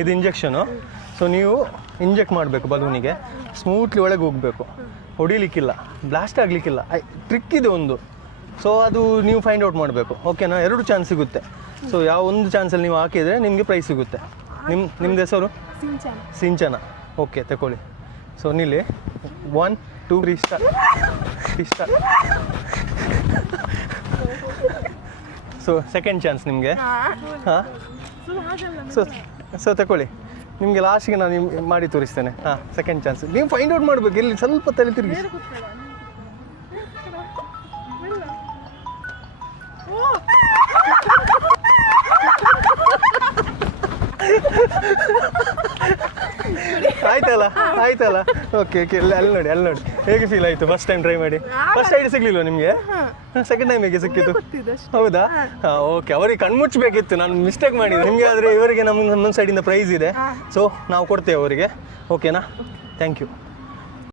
ಇದು injection. So ನೀವು inject ಮಾಡಬೇಕು ಬಲೂನಿಗೆ, ಸ್ಮೂತ್ಲಿ ಒಳಗೆ ಹೋಗಬೇಕು, ಹೊಡಿಲಿಕ್ಕಿಲ್ಲ, ಬ್ಲಾಸ್ಟ್ ಆಗಲಿಕ್ಕಿಲ್ಲ. ಟ್ರಿಕ್ ಇದೆ ಒಂದು. ಸೊ ಅದು ನೀವು ಫೈಂಡ್ ಔಟ್ ಮಾಡಬೇಕು. ಓಕೆನಾ? 2 ಚಾನ್ಸ್ ಸಿಗುತ್ತೆ. ಸೊ ಯಾವ ಒಂದು ಚಾನ್ಸಲ್ಲಿ ನೀವು ಹಾಕಿದರೆ ನಿಮಗೆ ಪ್ರೈಸ್ ಸಿಗುತ್ತೆ. ನಿಮ್ಮದು ಹೆಸರು ಸಿಂಚನ. ಓಕೆ, ತಗೊಳ್ಳಿ. ಸೊ ನಿಲ್ಲಿ 1 2 3 ಸ್ಟಾರ್ಟ್. ಸೊ ಸೆಕೆಂಡ್ ಚಾನ್ಸ್ ನಿಮಗೆ. ಹಾಂ, ಸೊ ತಗೊಳ್ಳಿ. ನಿಮಗೆ ಲಾಸ್ಟಿಗೆ ನಾನು ನಿಮ್ಗೆ ಮಾಡಿ ತೋರಿಸ್ತೇನೆ. ಹಾಂ, ಸೆಕೆಂಡ್ ಚಾನ್ಸ್. ನೀವು ಫೈಂಡ್ ಔಟ್ ಮಾಡಬೇಕು. ಇಲ್ಲಿ ಸ್ವಲ್ಪ ತಲೆ ತಿರುಗಿ. ಆಯ್ತಲ್ಲ. ಓಕೆ, ಅಲ್ಲಿ ನೋಡಿ ಹೇಗೆ ಫೀಲ್ ಆಯಿತು ಫಸ್ಟ್ ಟೈಮ್ ಟ್ರೈ ಮಾಡಿ? ಫಸ್ಟ್ ಐಡಿ ಸಿಗ್ಲಿಲ್ವ ನಿಮಗೆ? ಸೆಕೆಂಡ್ ಟೈಮ್ ಹೇಗೆ ಸಿಕ್ಕಿತ್ತು? ಹೌದಾ? ಹಾಂ, ಓಕೆ. ಅವರಿಗೆ ಕಣ್ಮುಚ್ಚಬೇಕಿತ್ತು, ನಾನು ಮಿಸ್ಟೇಕ್ ಮಾಡಿದೆ. ನಿಮಗೆ ಆದರೆ ಇವರಿಗೆ ನಮ್ಮ ಸೈಡಿಂದ ಪ್ರೈಸ್ ಇದೆ. ಸೊ ನಾವು ಕೊಡ್ತೇವೆ ಅವರಿಗೆ. ಓಕೆನಾ? Thank you.